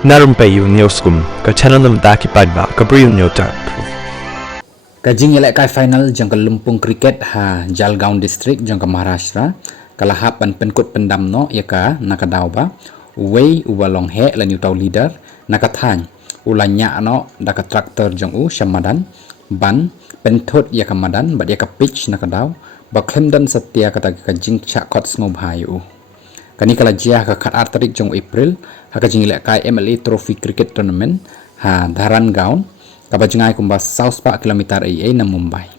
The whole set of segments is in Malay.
Na Rympei U Hynñiewtrep ka channel nabynta ki paidbah ka Bri U Hynñiewtrep. Kajing ïaka final jang ke lumpung cricket ha Jalgaon district jang ke Maharashtra kalahap ban penkut pendam no ïaka nakadauba way ubalong he la new tau leader nakathan ulanya no daka tractor jang u madan ban pentot ïaka madan ba ïaka pitch nakadau ba klemdan setia kata kajing cha khot sngewbha u kani kala jia ka khat artarik jang April ha kajing ïaka MLA trophy cricket tournament ha dharan gaon kabajengai kumba South Park kilometer na Mumbai.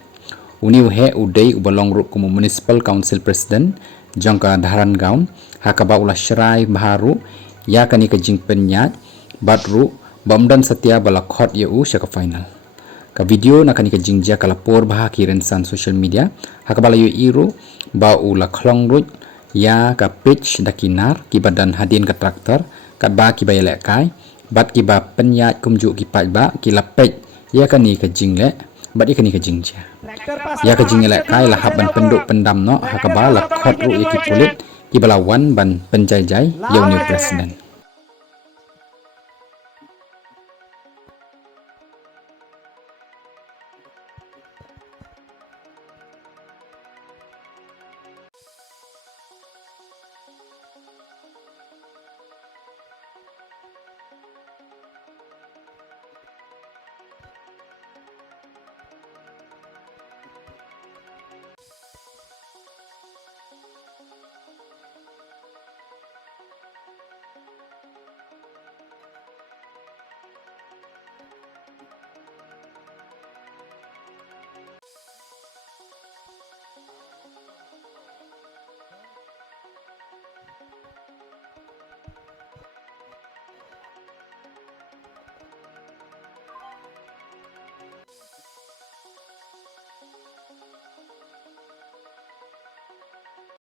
Uniu he udai ubalong ruk kumu municipal council president jangka dharan gaun hakaba ulah shrai baru ya kani kajing penyat batru bamdan setia bala khot u shaka final. Ka video na kani kajing ja kala por bah Kyrshan social media hakaba yu iru ba ulah khlong rut ya ka pitch dakinar ki badan hadin ka traktor kat ba ki bayale kai bat ki ba penyat kumju ki paidbah ki lapej ya kani ka jingle bat ya kani ka jingja ya ka jingle kai la haban penduk pendam no hakaba la khot ru ki pulit ki balawan ban penjai-jai yang new president